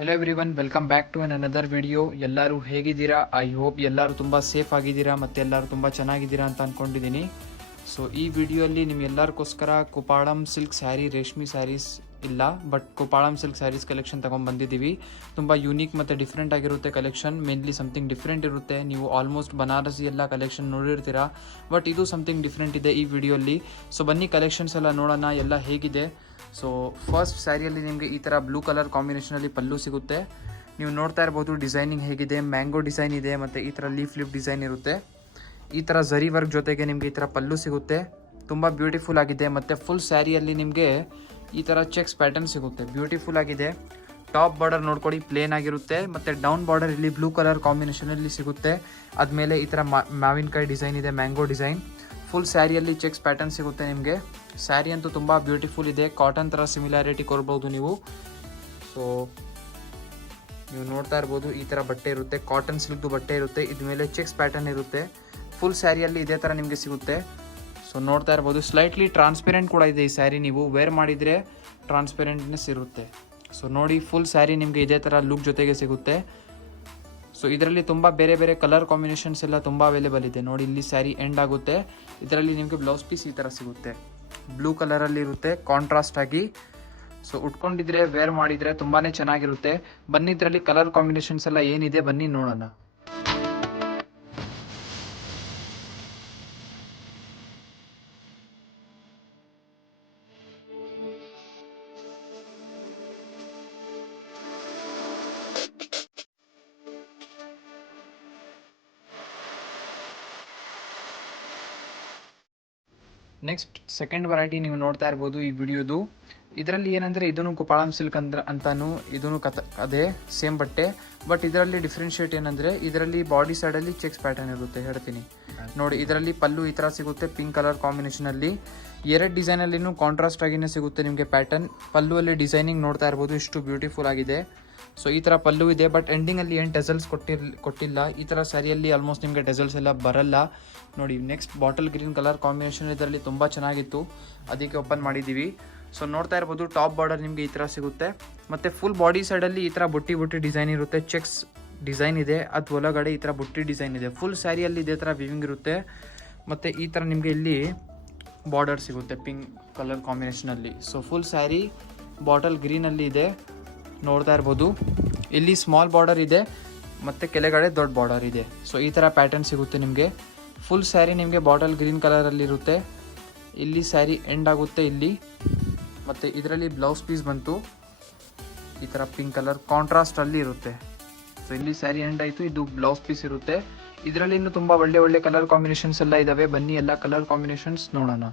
Hello everyone, welcome back to another video. ಎಲ್ಲರೂ ಹೇಗಿದ್ದೀರಾ? I hope ಎಲ್ಲರೂ ತುಂಬ ಸೇಫ್ ಆಗಿದ್ದೀರಾ ಮತ್ತು ಎಲ್ಲರೂ ತುಂಬ ಚೆನ್ನಾಗಿದ್ದೀರಾ ಅಂತ ಅಂದ್ಕೊಂಡಿದ್ದೀನಿ. ಸೊ ಈ ವಿಡಿಯೋಲ್ಲಿ ನಿಮ್ಗೆಲ್ಲರಿಗೋಸ್ಕರ ಕುಪಾಳಂ ಸಿಲ್ಕ್ ಸ್ಯಾರಿ, ರೇಷ್ಮೆ ಸ್ಯಾರೀಸ್ ಇಲ್ಲ ಬಟ್ ಕುಪಾಳಂ ಸಿಲ್ಕ್ ಸ್ಯಾರೀಸ್ ಕಲೆಕ್ಷನ್ ತೊಗೊಂಡ್ಬಂದಿದ್ದೀವಿ. ತುಂಬ ಯೂನಿಕ್ ಮತ್ತು ಡಿಫ್ರೆಂಟ್ ಆಗಿರುತ್ತೆ ಕಲೆಕ್ಷನ್. ಮೇನ್ಲಿ ಸಮಥಿಂಗ್ ಡಿಫ್ರೆಂಟ್ ಇರುತ್ತೆ. ನೀವು ಆಲ್ಮೋಸ್ಟ್ ಬನಾರಸಿ ಎಲ್ಲ ಕಲೆಕ್ಷನ್ ನೋಡಿರ್ತೀರಾ, ಬಟ್ ಇದು ಸಮಥಿಂಗ್ ಡಿಫ್ರೆಂಟ್ ಇದೆ ಈ ವಿಡಿಯೋಲ್ಲಿ. ಸೊ ಬನ್ನಿ ಕಲೆಕ್ಷನ್ಸ್ ಎಲ್ಲ ನೋಡೋಣ ಎಲ್ಲ ಹೇಗಿದೆ. ಸೊ ಫಸ್ಟ್ ಸ್ಯಾರಿಯಲ್ಲಿ ನಿಮಗೆ ಈ ಥರ ಬ್ಲೂ ಕಲರ್ ಕಾಂಬಿನೇಷನಲ್ಲಿ ಪಲ್ಲು ಸಿಗುತ್ತೆ. ನೀವು ನೋಡ್ತಾ ಇರ್ಬೋದು ಡಿಸೈನಿಂಗ್ ಹೇಗಿದೆ. ಮ್ಯಾಂಗೋ ಡಿಸೈನ್ ಇದೆ ಮತ್ತು ಈ ಥರ ಲೀಫ್ ಡಿಸೈನ್ ಇರುತ್ತೆ. ಈ ಥರ ಝರಿ ವರ್ಕ್ ಜೊತೆಗೆ ನಿಮಗೆ ಈ ಥರ ಪಲ್ಲು ಸಿಗುತ್ತೆ. ತುಂಬ ಬ್ಯೂಟಿಫುಲ್ ಆಗಿದೆ. ಮತ್ತು ಫುಲ್ ಸ್ಯಾರಿಯಲ್ಲಿ ನಿಮಗೆ ಈ ಥರ ಚೆಕ್ಸ್ ಪ್ಯಾಟರ್ನ್ ಸಿಗುತ್ತೆ. ಬ್ಯೂಟಿಫುಲ್ ಆಗಿದೆ. ಟಾಪ್ ಬಾರ್ಡರ್ ನೋಡ್ಕೊಳ್ಳಿ, ಪ್ಲೇನ್ ಆಗಿರುತ್ತೆ. ಮತ್ತು ಡೌನ್ ಬಾರ್ಡರ್ ಇಲ್ಲಿ ಬ್ಲೂ ಕಲರ್ ಕಾಂಬಿನೇಷನಲ್ಲಿ ಸಿಗುತ್ತೆ. ಆದಮೇಲೆ ಈ ಥರ ಮಾವಿನಕಾಯಿ ಡಿಸೈನ್ ಇದೆ, ಮ್ಯಾಂಗೋ ಡಿಸೈನ್. ಫುಲ್ ಸ್ಯಾರಿಯಲ್ಲಿ ಚೆಕ್ಸ್ ಪ್ಯಾಟರ್ನ್ ಸಿಗುತ್ತೆ ನಿಮಗೆ. ಸ್ಯಾರಿ ಅಂತೂ ತುಂಬ ಬ್ಯೂಟಿಫುಲ್ ಇದೆ. ಕಾಟನ್ ಥರ ಸಿಮಿಲಾರಿಟಿ ಕೊಡ್ಬೋದು ನೀವು. ಸೊ ನೀವು ನೋಡ್ತಾ ಇರ್ಬೋದು ಈ ಥರ ಬಟ್ಟೆ ಇರುತ್ತೆ. ಕಾಟನ್ ಸಿಲ್ಕ್ದು ಬಟ್ಟೆ ಇರುತ್ತೆ. ಇದ್ರ ಮೇಲೆ ಚೆಕ್ಸ್ ಪ್ಯಾಟರ್ನ್ ಇರುತ್ತೆ. ಫುಲ್ ಸ್ಯಾರಿಯಲ್ಲಿ ಇದೇ ಥರ ನಿಮಗೆ ಸಿಗುತ್ತೆ. ಸೊ ನೋಡ್ತಾ ಇರ್ಬೋದು ಸ್ಲೈಟ್ಲಿ ಟ್ರಾನ್ಸ್ಪೆರೆಂಟ್ ಕೂಡ ಇದೆ ಈ ಸ್ಯಾರಿ. ನೀವು ವೇರ್ ಮಾಡಿದರೆ ಟ್ರಾನ್ಸ್ಪೆರೆಂಟ್ನೆಸ್ ಇರುತ್ತೆ. ಸೊ ನೋಡಿ ಫುಲ್ ಸ್ಯಾರಿ ನಿಮಗೆ ಇದೇ ಥರ ಲುಕ್ ಜೊತೆಗೆ ಸಿಗುತ್ತೆ. ಸೊ ಇದರಲ್ಲಿ ತುಂಬ ಬೇರೆ ಬೇರೆ ಕಲರ್ ಕಾಂಬಿನೇಷನ್ಸ್ ಎಲ್ಲ ತುಂಬ ಅವೈಲೇಬಲ್ ಇದೆ. ನೋಡಿ ಇಲ್ಲಿ ಸ್ಯಾರಿ ಎಂಡ್ ಆಗುತ್ತೆ. ಇದರಲ್ಲಿ ನಿಮಗೆ ಬ್ಲೌಸ್ ಪೀಸ್ ಈ ಥರ ಸಿಗುತ್ತೆ. ಬ್ಲೂ ಕಲರಲ್ಲಿ ಇರುತ್ತೆ ಕಾಂಟ್ರಾಸ್ಟ್ ಆಗಿ. ಸೊ ಉಟ್ಕೊಂಡಿದ್ರೆ ವೇರ್ ಮಾಡಿದರೆ ತುಂಬಾ ಚೆನ್ನಾಗಿರುತ್ತೆ. ಬನ್ನಿ ಇದರಲ್ಲಿ ಕಲರ್ ಕಾಂಬಿನೇಷನ್ಸ್ ಎಲ್ಲ ಏನಿದೆ ಬನ್ನಿ ನೋಡೋಣ. ನೆಕ್ಸ್ಟ್ ಸೆಕೆಂಡ್ ವೆರೈಟಿ ನೀವು ನೋಡ್ತಾ ಇರ್ಬೋದು ಈ ವಿಡಿಯೋದು. ಇದರಲ್ಲಿ ಏನಂದರೆ ಇದನ್ನು ಕುಪಾಳಂ ಸಿಲ್ಕ್ ಅಂತಾನು ಇದನ್ನು ಅದೇ ಸೇಮ್ ಬಟ್ಟೆ. ಬಟ್ ಇದರಲ್ಲಿ ಡಿಫ್ರೆನ್ಷಿಯೇಟ್ ಏನಂದರೆ ಇದರಲ್ಲಿ ಬಾಡಿ ಸೈಡಲ್ಲಿ ಚೆಕ್ಸ್ ಪ್ಯಾಟರ್ನ್ ಇರುತ್ತೆ. ಹೇಳ್ತೀನಿ ನೋಡಿ, ಇದರಲ್ಲಿ ಪಲ್ಲು ಈ ಥರ ಸಿಗುತ್ತೆ ಪಿಂಕ್ ಕಲರ್ ಕಾಂಬಿನೇಷನಲ್ಲಿ. ಎರಡು ಡಿಸೈನಲ್ಲಿನೂ ಕಾಂಟ್ರಾಸ್ಟ್ ಆಗಿನೇ ಸಿಗುತ್ತೆ ನಿಮಗೆ ಪ್ಯಾಟರ್ನ್. ಪಲ್ಲುವಲ್ಲಿ ಡಿಸೈನಿಂಗ್ ನೋಡ್ತಾ ಇರ್ಬೋದು ಇಷ್ಟು ಬ್ಯೂಟಿಫುಲ್ ಆಗಿದೆ. ಸೊ ಈ ಥರ ಪಲ್ಲು ಇದೆ, ಬಟ್ ಎಂಡಿಂಗಲ್ಲಿ ಏನು ಟೆಸಲ್ಸ್ ಕೊಟ್ಟಿಲ್ಲ. ಈ ಥರ ಸ್ಯಾರಿಯಲ್ಲಿ ಆಲ್ಮೋಸ್ಟ್ ನಿಮಗೆ ಟೆಸಲ್ಸ್ ಎಲ್ಲ ಬರಲ್ಲ. ನೋಡಿ next bottle green colour combination ಇದರಲ್ಲಿ ತುಂಬ ಚೆನ್ನಾಗಿತ್ತು, ಅದಕ್ಕೆ ಓಪನ್ ಮಾಡಿದ್ದೀವಿ. ಸೊ ನೋಡ್ತಾ ಇರ್ಬೋದು ಟಾಪ್ ಬಾರ್ಡರ್ ನಿಮಗೆ ಈ ಥರ ಸಿಗುತ್ತೆ. ಮತ್ತು ಫುಲ್ ಬಾಡಿ ಸೈಡಲ್ಲಿ ಈ ಥರ ಬುಟ್ಟಿ ಡಿಸೈನ್ ಇರುತ್ತೆ. ಚೆಕ್ಸ್ ಡಿಸೈನ್ ಇದೆ, ಅದು ಒಳಗಡೆ ಈ ಥರ ಬುಟ್ಟಿ ಡಿಸೈನ್ ಇದೆ. ಫುಲ್ ಸ್ಯಾರಿಯಲ್ಲಿ ಇದೇ ಥರ ವಿವಿಂಗ್ ಇರುತ್ತೆ. ಮತ್ತು ಈ ಥರ ನಿಮಗೆ ಇಲ್ಲಿ ಬಾರ್ಡರ್ ಸಿಗುತ್ತೆ ಪಿಂಕ್ ಕಲರ್ ಕಾಂಬಿನೇಷನಲ್ಲಿ. ಸೊ ಫುಲ್ ಸ್ಯಾರಿ ಬಾಟಲ್ ಗ್ರೀನಲ್ಲಿ ಇದೆ, ನೋಡ್ತಾ ಇರ್ಬೋದು. ಇಲ್ಲಿ ಸ್ಮಾಲ್ ಬಾರ್ಡರ್ ಇದೆ ಮತ್ತು ಕೆಳಗಡೆ ದೊಡ್ಡ ಬಾರ್ಡರ್ ಇದೆ. ಸೊ ಈ ಥರ ಪ್ಯಾಟರ್ನ್ ಸಿಗುತ್ತೆ ನಿಮಗೆ. ಫುಲ್ ಸ್ಯಾರಿ ನಿಮಗೆ ಬಾಟಲ್ ಗ್ರೀನ್ ಕಲರಲ್ಲಿರುತ್ತೆ. ಇಲ್ಲಿ ಸ್ಯಾರಿ ಎಂಡ್ ಆಗುತ್ತೆ ಇಲ್ಲಿ. ಮತ್ತು ಇದರಲ್ಲಿ ಬ್ಲೌಸ್ ಪೀಸ್ ಬಂತು ಈ ಥರ ಪಿಂಕ್ ಕಲರ್ ಕಾಂಟ್ರಾಸ್ಟಲ್ಲಿ ಇರುತ್ತೆ. ಸೊ ಇಲ್ಲಿ ಸ್ಯಾರಿ ಎಂಡ್ ಆಯಿತು, ಇದು ಬ್ಲೌಸ್ ಪೀಸ್ ಇರುತ್ತೆ. ಇದರಲ್ಲಿ ಇನ್ನೂ ತುಂಬ ಒಳ್ಳೆ ಕಲರ್ ಕಾಂಬಿನೇಷನ್ಸ್ ಎಲ್ಲ ಇದ್ದಾವೆ. ಬನ್ನಿ ಎಲ್ಲ ಕಲರ್ ಕಾಂಬಿನೇಷನ್ಸ್ ನೋಡೋಣ.